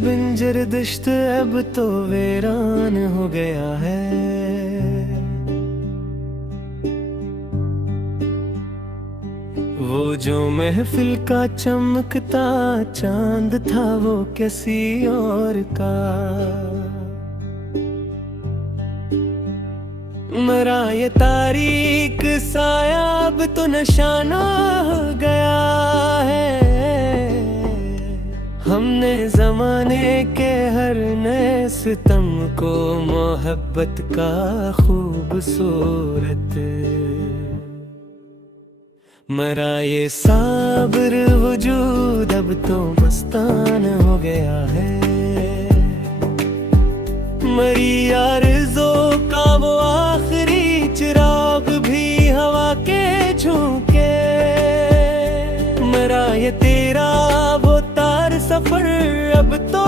बिंजर दश्त अब तो वीरान हो गया है। वो जो महफिल का चमकता चांद था वो किसी और का। मरा ये तारीक साया अब तो निशाना हो गया है। हमने जमाने के हर नए सितम को मोहब्बत का खूबसूरत। मरा ये साबिर वजूद अब तो मस्तान हो गया है। मरी आरज़ो का वो आखिरी चिराग भी हवा के झोंके। मरा ये तेरा वो तार सफर अब तो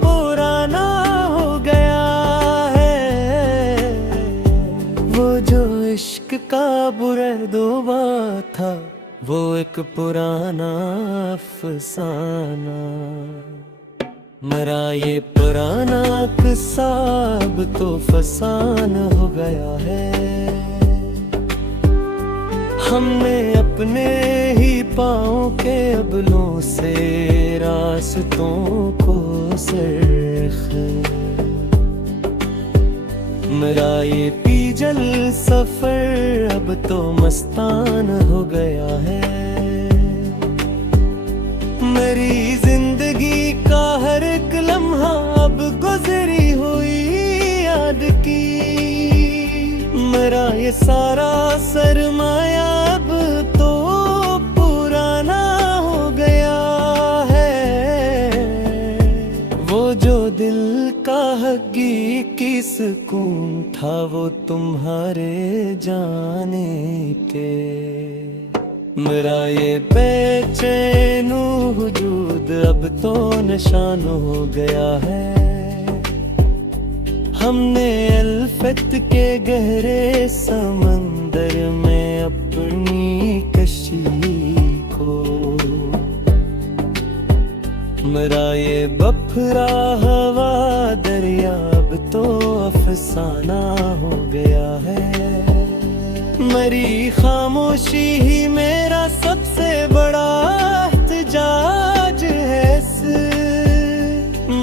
पुराना हो गया है। वो जो इश्क का बुरदोबा था वो एक पुराना अफसाना। मरा ये पुराना किस्सा अब तो फसान हो गया है। हमने अपने ही पाँव के अबलों से रास्तों को सरख। मेरा ये पीजल सफर अब तो मस्तान हो गया है। मेरी जिंदगी का हर एक लम्हा अब गुजरी हुई याद की। मेरा ये सारा सरमाया अब तो पुराना हो गया है। वो जो दिल का हकीकी सुकून था वो तुम्हारे जाने के। मेरा ये बेचैन वजूद अब तो निशान हो गया है। हमने अल्फत के गहरे समंदर में अपनी कश्ती को। मेरा ये बफरा हवा दरिया अब तो अफसाना हो गया है। मेरी खामोशी ही मेरा सबसे बड़ा एहतजाज है।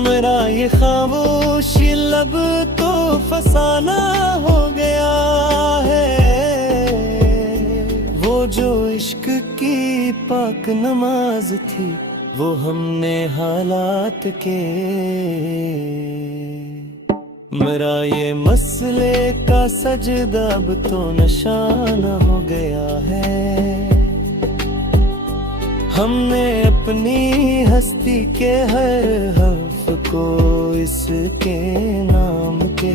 मेरा ये खामोशी लब तो फसाना हो गया है। वो जो इश्क की पाक नमाज थी वो हमने हालात के। मेरा ये मसले का सजदा अब तो निशाना हो गया है। हमने अपनी हस्ती के हर हर्फ को इसके नाम के।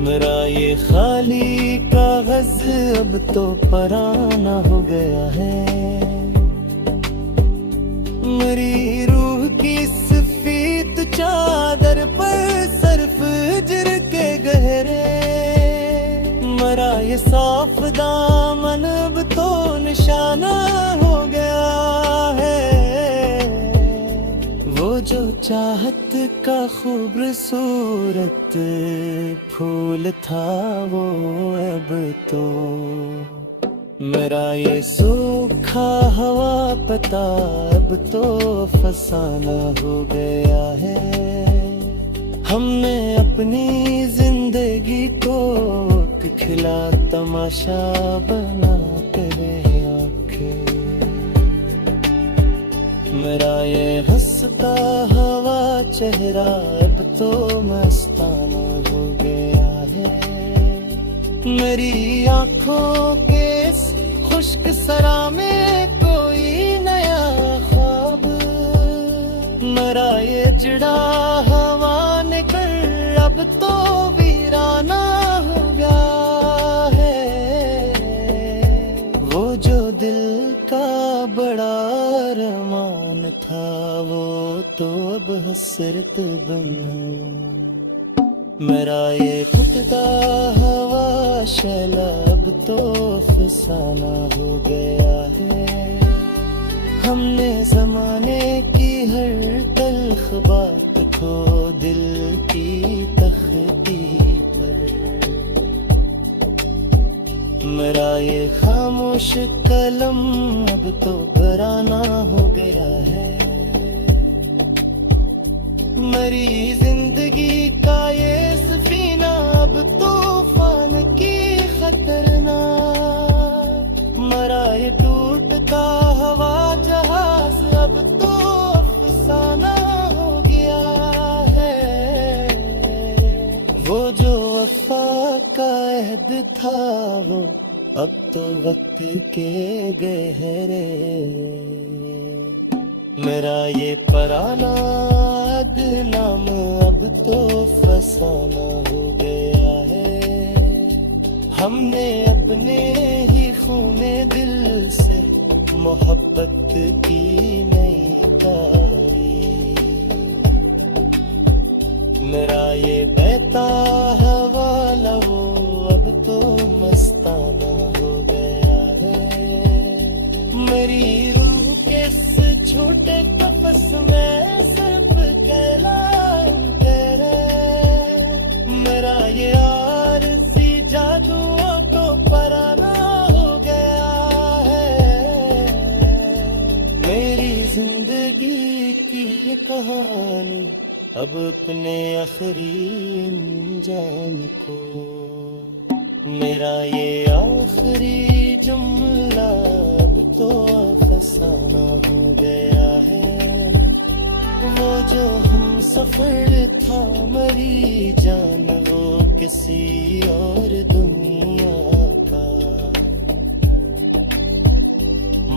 मेरा ये खाली कागज अब तो पराना हो गया है। मेरी रूह की सफेद चादर पर सरफ जिर के गहरे। मरा ये साफ दामन अब तो निशाना हो गया है। वो जो चाहत का खूबसूरत फूल था वो अब तो। मेरा ये सूखा हवा पता अब तो फसाना हो गया है। हमने अपनी जिंदगी को खिला तमाशा बना तेरे आंखें। मेरा ये हंसता हवा चेहरा अब तो मस्ताना हो गया है। मेरी आंखों के इस खुश्क सरा में कोई नया ख्वाब। मेरा ये जड़ा हवा निकल अब तो वीराना हो गया है। वो जो दिल का बड़ा अरमान था वो तो अब हसरत बना। मेरा ये घुटता हवा शैला अब तो फसाना हो गया है। हमने जमाने की हर तल्ख बात को दिल की तख्ती पर, मेरा ये खामोश कलम अब तो बराना हो गया है। मरी जिंदगी का ये सफीना अब तूफान की खतरनाक, मरा ये टूटता हवा जहाज अब तो अफसाना हो गया है। वो जो वफा का अहद था वो अब तो वक्त के गहरे, मेरा ये पराना नाम अब तो फसाना हो गया है। हमने अपने ही खूने दिल से मोहब्बत की नई तारी, मेरा ये बहता हवाला वो अब तो मस्ताना हो गया है। मेरी रूह के इस छोटे कफस में सिर्फ कहलाएं तेरे, मेरा ये आरज़ी जादू तो पराना हो गया है। मेरी जिंदगी की ये कहानी अब अपने आखिरी अंजाम को, मेरा ये आखिरी जुमला अब तो अफसाना हो गया है। वो जो हम सफर था मरी जान वो किसी और दुनिया का,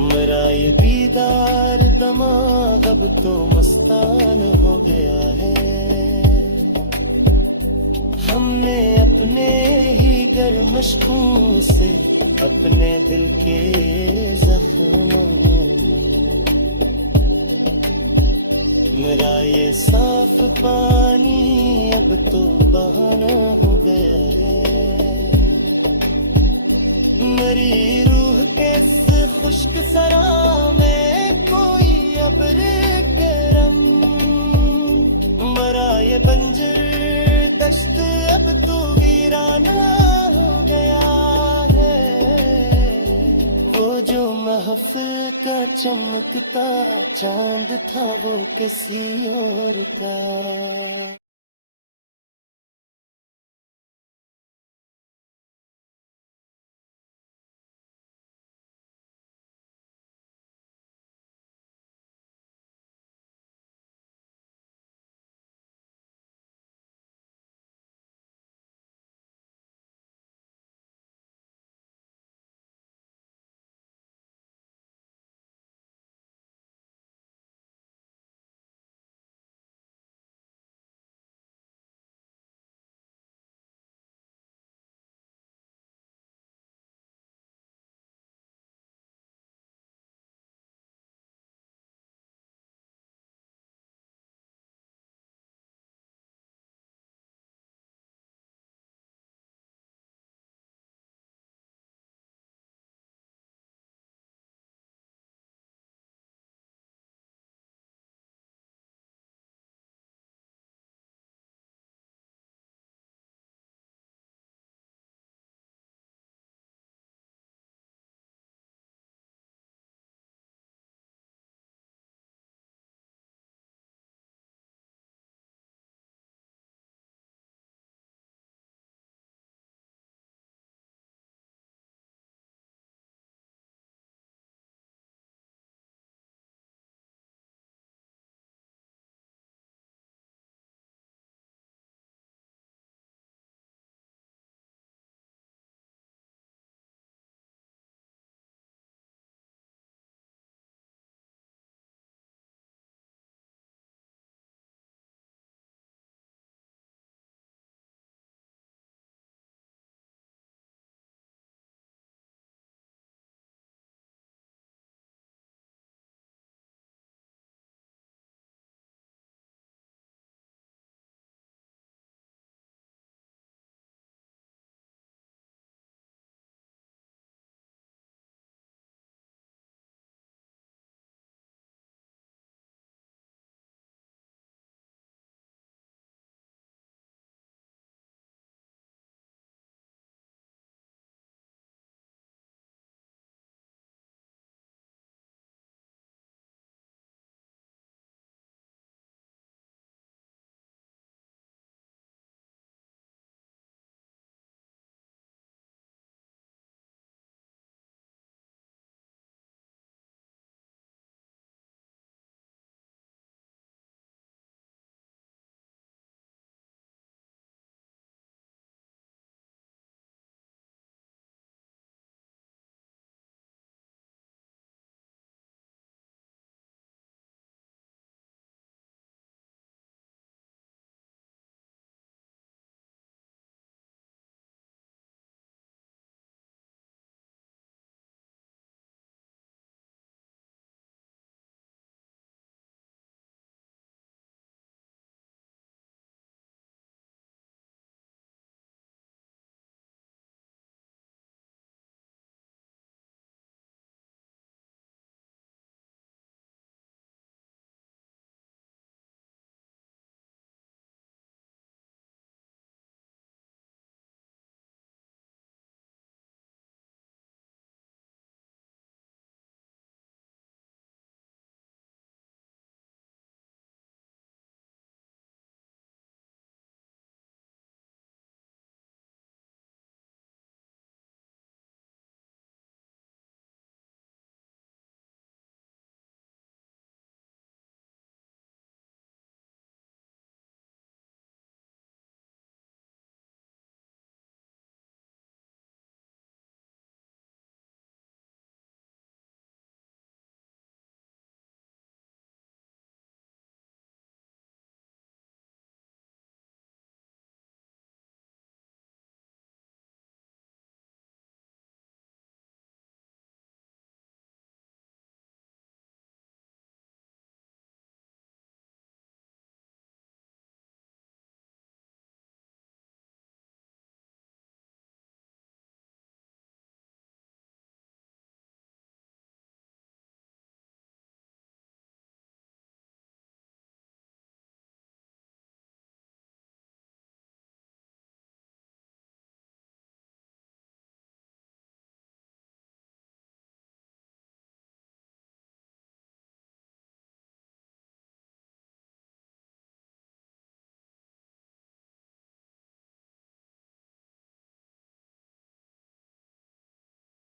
मेरा ये बीदार दिमाग अब तो मस्तान हो गया है। हमने अपने ही गर मशकों से अपने दिल के जख्मों, मेरा ये साफ पानी अब तो बहाना हो गया है। मेरी रूह के इस खुश्क सरा में कोई अब्र करम, मरा ये बंजर दश्त अब तो वीराना हो गया है। वो जो महफिल का चमकता चांद था वो किसी और का।